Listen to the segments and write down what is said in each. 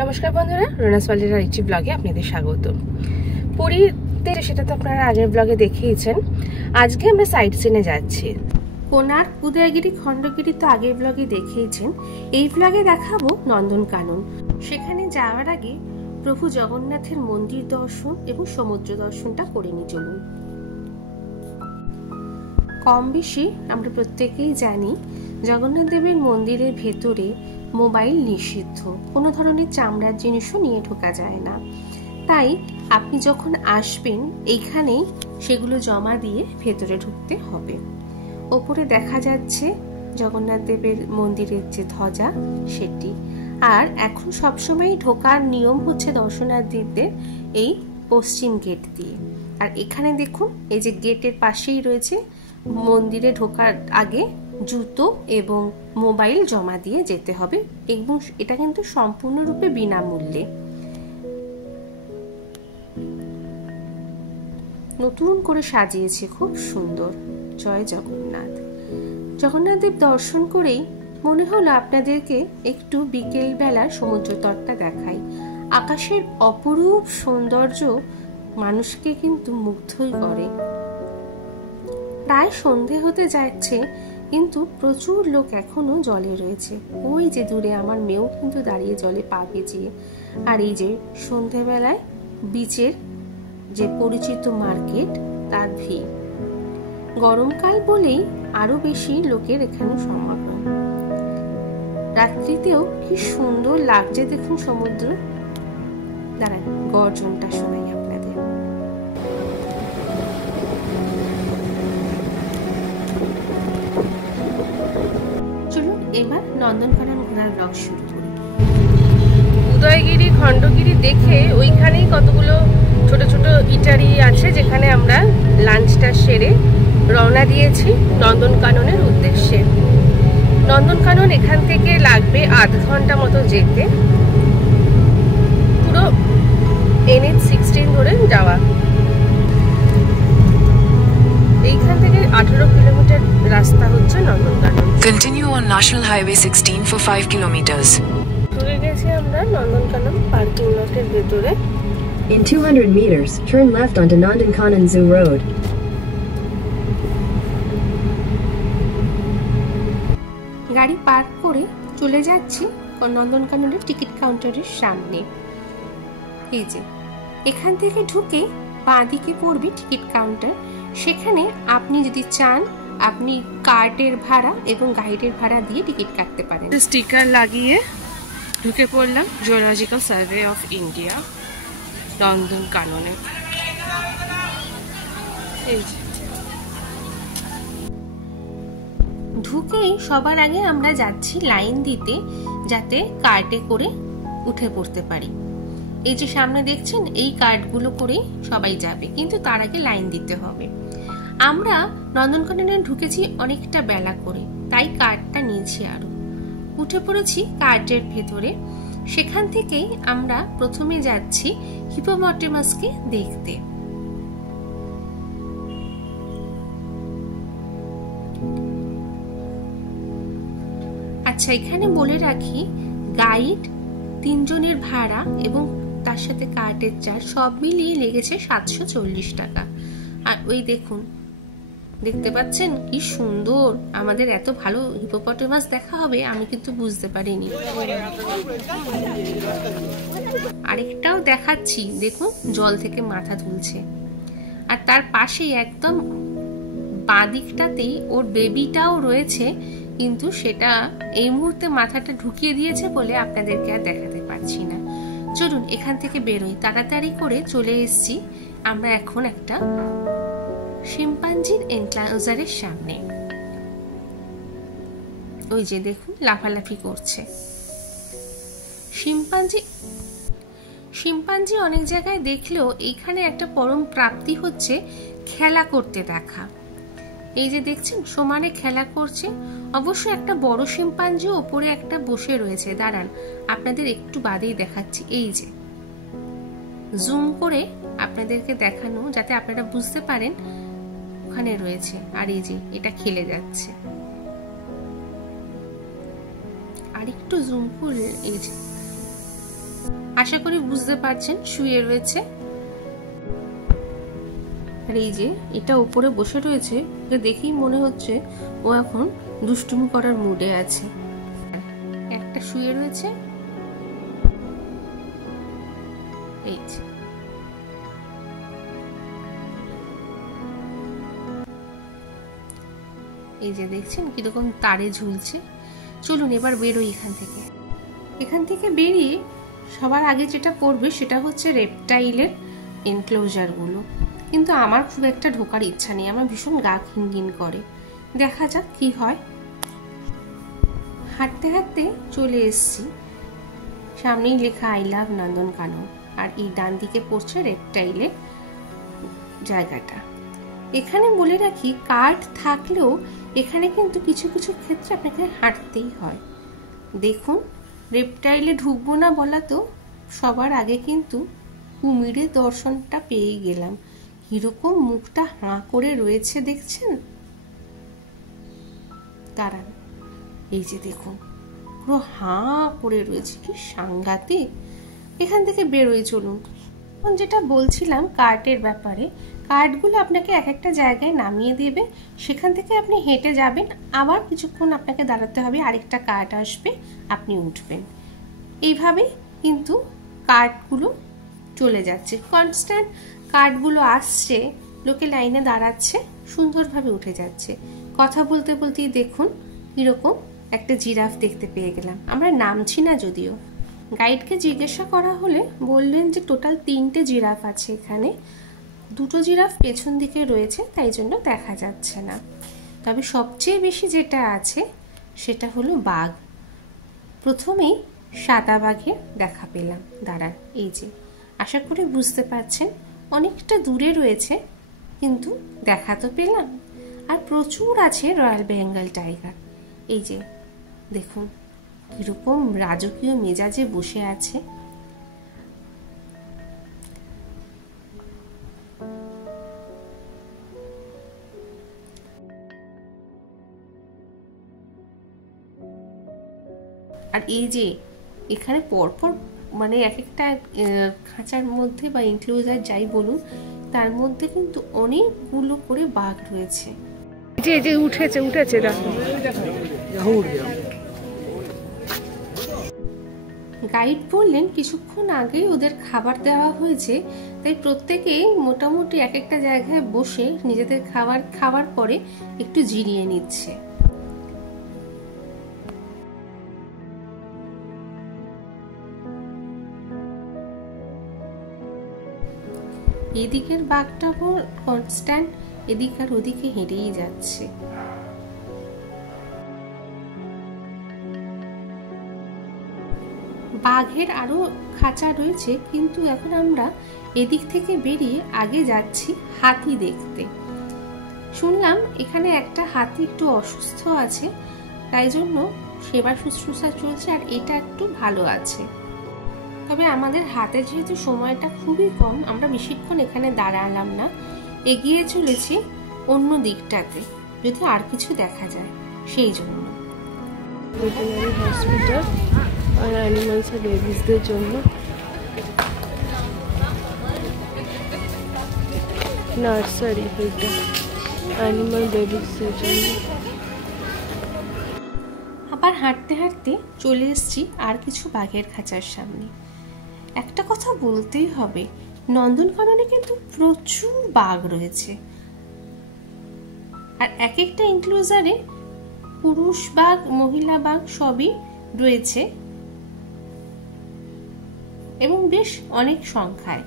নমস্কার বন্ধুরা, রোনাস ওয়ার্ল্ডের আরেকটি ব্লগে আপনাদের স্বাগত। পুরীতে সেটা তো আপনারা আগের ব্লগে দেখিয়েছেন। আজকে আমরা সাইট সিনে যাচ্ছি। কোণার্ক, উদয়গিরি, খণ্ডগিরি তো আগের ব্লগে দেখিয়েছেন। এই ব্লগে দেখাবো নন্দনকানন। সেখানে যাওয়ার আগে প্রভু জগন্নাথের মন্দির দর্শন এবং সমুদ্র দর্শনটা করে নিয়ে চলুন। কম বেশি আমরা প্রত্যেকেই জানি জগন্নাথ দেবের মন্দিরের ভেতরে মোবাইল নিষিদ্ধ, কোনো ধরনের চামড়ার জিনিসও নিয়ে ঢোকা যায় না। তাই আপনি যখন আসবেন এইখানেই সেগুলো জমা দিয়ে ভেতরে ঢুকতে হবে। ওপরে দেখা যাচ্ছে জগন্নাথ দেবের মন্দিরের যে ধ্বজা সেটি। আর এখন সবসময় ঢোকার নিয়ম হচ্ছে দর্শনার্থীদের এই পশ্চিম গেট দিয়ে। আর এখানে দেখুন, এই যে গেটের পাশেই রয়েছে, মন্দিরে ঢোকার আগে জুতো এবং মোবাইল জমা দিয়ে যেতে হবে এবং এটা কিন্তু সম্পূর্ণরূপে বিনামূল্যে। নতুন করে সাজিয়েছে, খুব সুন্দর। জয় জগন্নাথ। জগন্নাথ দেব দর্শন করেই মনে হলো আপনাদেরকে একটু বিকেল বেলার সমুদ্র তটটা দেখাই। আকাশের অপরূপ সৌন্দর্য মানুষকে কিন্তু মুগ্ধই করে। প্রায় সন্ধে হতে যাচ্ছে, কিন্তু প্রচুর লোক এখনো জলে রয়েছে। ওই যে দূরে আমার মেয়েও কিন্তু দাঁড়িয়ে জলে পা ভিজিয়ে। আর এই যে সন্ধেবেলায় বিচের যে পরিচিত মার্কেট, তার ভিড়। গরমকাল বলেই আরো বেশি লোকের এখানে সমাগম। রাত্রিতেও কি সুন্দর লাগছে দেখুন সমুদ্র। দাঁড়ান, গর্জনটা শোনাই আপনাদের। চলুন এবার নন্দনকানন ঘোরার ব্লগ শুরু করি। উদয়গিরি, খণ্ডগিরি দেখে ওইখানেই কতগুলো ছোট ছোট ইটারি আছে, যেখানে আমরা লাঞ্চটা সেরে রওনা দিয়েছি নন্দনকাননের উদ্দেশ্যে। নন্দনকানন এখান থেকে লাগবে আধ ঘন্টা মতো যেতে। পুরো NH-16 ধরে যাওয়া। এইখান থেকে 18 কিলোমিটার রাস্তা হচ্ছে Nandankanan. Continue on National Highway 16 for 5 kilometers. ঢুকে গেছি আমরা নন্দনকানন পার্কিং লটের ভেতরে। In 200 meters, turn left onto Nandankanan Zoo Road. গাড়ি পার্ক করে চলে যাচ্ছি নন্দনকাননের টিকিট কাউন্টারের সামনে। এই যে এখান থেকে ঢুকে বাঁ দিকে পড়বে টিকিট কাউন্টার। সেখানে আপনি যদি চান আপনি কার্টের ভাড়া এবং গাইডের ভাড়া দিয়ে টিকিট কাটতে পারেন। স্টিকার লাগিয়ে ঢুকে পড়লাম জুলজিক্যাল সার্ভে অফ ইন্ডিয়া নন্দনকাননে। এই যে ঢুকেই সবার আগে আমরা যাচ্ছি লাইন দিতে, যাতে কার্টে করে উঠে পড়তে পারি। এই যে সামনে দেখছেন, এই কার্ডগুলো করে সবাই যাবে, কিন্তু তার আগে লাইন দিতে হবে। আমরা নন্দনকাননে ঢুকেছি অনেকটা বেলা করে, তাই কার্ডটা নিয়েছি আরো। উঠে পড়েছি কার্টের ভেতরে। সেখান থেকেই আমরা প্রথমে যাচ্ছি হিপোপটেমাসকে দেখতে। আচ্ছা, এখানে বলে রাখি, গাইড 3 জনের ভাড়া এবং তার সাথে কার্টের চার্জ সব মিলিয়ে লেগেছে 740 টাকা। আর ওই দেখুন, দেখতে পাচ্ছেন কি সুন্দর। আমাদের এত ভালো হিপোপটেমাস দেখা হবে আমি কিন্তু বুঝতে পারিনি। আরেকটাও দেখাচ্ছি, দেখুন জল থেকে মাথা তুলছে। আর তার পাশেই একদম বাঁ দিকটাতেই ওর বেবিটাও রয়েছে, কিন্তু সেটা এই মুহূর্তে মাথাটা ঢুকিয়ে দিয়েছে বলে আপনাদেরকে আর দেখাতে পারছি না। চলুন এখান থেকে বেরোই। তাড়াতাড়ি করে চলে এসেছি আমরা এখন একটা শিম্পাঞ্জির এনক্লোজারের সামনে। ওই যে দেখুন লাফালাফি করছে শিম্পাঞ্জি। অনেক জায়গায় দেখলেও এইখানে একটা পরম প্রাপ্তি হচ্ছে খেলা করতে দেখা। এই যে দেখছেন সমানে খেলা করছে। অবশ্য একটা বড় শিম্পাঞ্জি ওপরে একটা বসে রয়েছে। দাঁড়ান, আপনাদের একটু বাদেই দেখাচ্ছি। এই যে জুম করে আপনাদেরকে দেখানো, যাতে আপনারা বুঝতে পারেন ওখানে রয়েছে। আর এই যে এটা খেলে যাচ্ছে। আর একটু জুম করে এই যে আশা করি বুঝতে পারছেন শুয়ে রয়েছে। আর এই যে এটা উপরে বসে রয়েছে, ওকে দেখেই মনে হচ্ছে ও এখন দুষ্টুমি করার মুডে আছে। একটা শুয়ে রয়েছে, এই যে এই যে দেখছেন কিরকম তারে ঝুলছে। চলুন এবার বেরোই এখান থেকে। এখান থেকে বেরিয়ে সবার আগে যেটা পড়বে সেটা হচ্ছে রেপটাইলের এনক্লোজার গুলো, কিন্তু আমার খুব একটা ঢোকার ইচ্ছা নেই, আমার ভীষণ গা ঘিনঘিন করে। দেখা যাক কি হয়। হাঁটতে হাঁটতে চলে এসছি, সামনেই লেখা আই লাভ নন্দনকানন, আর এই ডান দিকে পড়ছে রেপটাইলের জায়গাটা। এখানে বলে রাখি, কার্ড থাকলেও এখানে কিন্তু কিছু কিছু ক্ষেত্রে আপনাকে হাঁটতেই হয়। দেখুন, রেপটাইলে ঢুকবো না বলা তো সবার আগে কিন্তু কুমিরের দর্শনটা পেয়ে গেলাম। কিরকম মুখটা হাঁ করে রয়েছে দেখছেন? দাঁড়ান, এই যে দেখুন পুরো হাঁ করে রয়েছে, কি সাংঘাতিক। এখান থেকে বেরোই চলুন। যেটা বলছিলাম কার্টের ব্যাপারে, কার্টগুলো আপনাকে এক একটা জায়গায় নামিয়ে দেবে, সেখান থেকে আপনি হেঁটে যাবেন, আবার কিছুক্ষণ আপনাকে দাঁড়াতে হবে, আরেকটা কার্ট আসবে, আপনি উঠবেন। এইভাবে কিন্তু কার্টগুলো চলে যাচ্ছে, কনস্ট্যান্ট কার্টগুলো আসছে, লোকে লাইনে দাঁড়াচ্ছে, সুন্দরভাবে উঠে যাচ্ছে। কথা বলতে বলতেই দেখুন কিরকম একটা জিরাফ দেখতে পেয়ে গেলাম। আমরা নামছি না যদিও। গাইডকে জিজ্ঞাসা করা হলে বললেন যে টোটাল 3টে জিরাফ আছে এখানে, 2টো জিরাফ পেছন দিকে রয়েছে, তাই জন্য দেখা যাচ্ছে না। তবে সবচেয়ে বেশি যেটা আছে সেটা হলো বাঘ। প্রথমেই সাদা বাঘের দেখা পেলাম। দাঁড়ান, এই যে আশা করি বুঝতে পারছেন অনেকটা দূরে রয়েছে, কিন্তু দেখা তো পেলাম। আর প্রচুর আছে রয়্যাল বেঙ্গল টাইগার। এই যে দেখুন কিরকম রাজকীয় মেজাজে বসে আছে। আর এই যে এখানে পরপর মানে এক একটা খাঁচার মধ্যে বা এনক্লোজার যাই বলুন, তার মধ্যে কিন্তু অনেকগুলো করে বাঘ রয়েছে। যে যে উঠেছে দেখো। গাইড বললেন কিছুক্ষণ আগেই ওদের খাবার দেওয়া হয়েছে, তাই প্রত্যেকেই মোটামুটি এক একটা জায়গায় বসে নিজেদের খাবার খাওয়ার পরে একটু জিরিয়ে নিচ্ছে। এদিকের বাঘটা কনস্ট্যান্ট এদিক আর ওদিকে হেঁটেই যাচ্ছে। বাঘের আরো খাঁচা রয়েছে, কিন্তু এখন আমরা এদিক থেকে বেরিয়ে আগে যাচ্ছি হাতি দেখতে। শুনলাম এখানে একটা হাতি একটু অসুস্থ আছে, তাই জন্য সেবা শুশ্রূষা চলছে, আর এটা একটু ভালো আছে। তবে আমাদের হাতে যেহেতু সময়টা খুবই কম, আমরা বেশিক্ষণ এখানে দাঁড়ালাম না, এগিয়ে চলেছি অন্য দিকটাতে, যদি আর কিছু দেখা যায় সেই জন্য। ভেটেরিনারি হসপিটাল আর অ্যানিমালস আর বেবিসদের জন্য, নার্সারি এটা অ্যানিমাল বেবিসদের জন্য। আবার হাঁটতে হাঁটতে চলে এসেছি আর কিছু বাঘের খাঁচার সামনে। একটা কথা বলতেই হবে, নন্দনকাননে কিন্তু প্রচুর বাঘ রয়েছে, আর এক একটা এনক্লোজারে পুরুষ বাঘ মহিলা বাঘ সবই রয়েছে, এবং বেশ অনেক সংখ্যায়।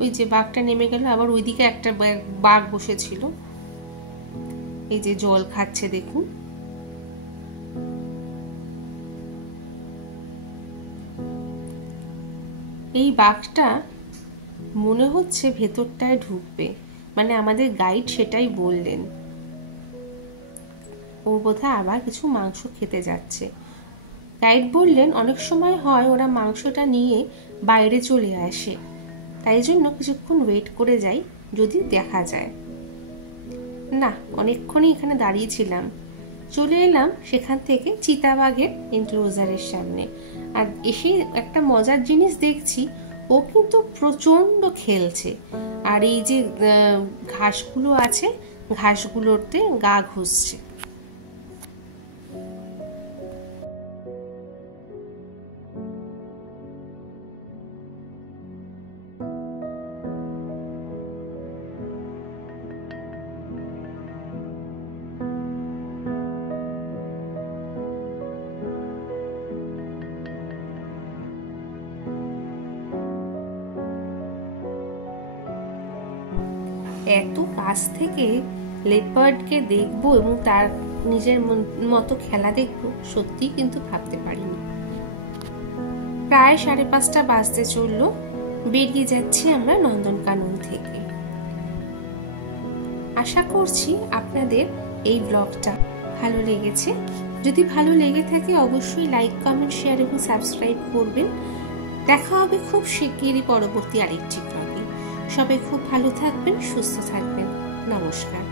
ওই যে বাঘটা নেমে গেল, আবার ওইদিকে একটা বাঘ বসেছিল, এই যে জল খাচ্ছে দেখুন। এই বাঘটা মনে হচ্ছে ভেতরটায় ঢুকবে, মানে আমাদের গাইড সেটাই বললেন। ও বোধহয় আবার কিছু মাংস খেতে যাচ্ছে। গাইড বললেন অনেক সময় হয় ওরা মাংসটা নিয়ে বাইরে চলে আসে, তাই জন্য কিছুক্ষণ ওয়েট করে যাই যদি দেখা যায়। না, অনেকক্ষণই এখানে দাঁড়িয়েছিলাম। চলে এলাম সেখান থেকে চিতাবাঘের এনক্লোজারের সামনে। আর এসে একটা মজার জিনিস দেখছি, ও কিন্তু প্রচন্ড খেলছে। আর এই যে ঘাসগুলো আছে, ঘাসগুলোতে গা ঘুষছে। এত কাছ থেকে লেপার্ডকে দেখবো এবং তার নিজের মতো খেলা দেখবো, সত্যি কিন্তু ভাবতে পারিনি। প্রায় 5:30 বাজতে চললো, বেরিয়ে যাচ্ছি আমরা নন্দনকানন থেকে। আশা করছি আপনাদের এই ব্লগটা ভালো লেগেছে। যদি ভালো লেগে থাকে অবশ্যই লাইক, কমেন্ট, শেয়ার এবং সাবস্ক্রাইব করবেন। দেখা হবে খুব শিগগিরই পরবর্তী আরেকটি ব্লগে। সবাই খুব ভালো থাকবেন, সুস্থ থাকবেন। নমস্কার।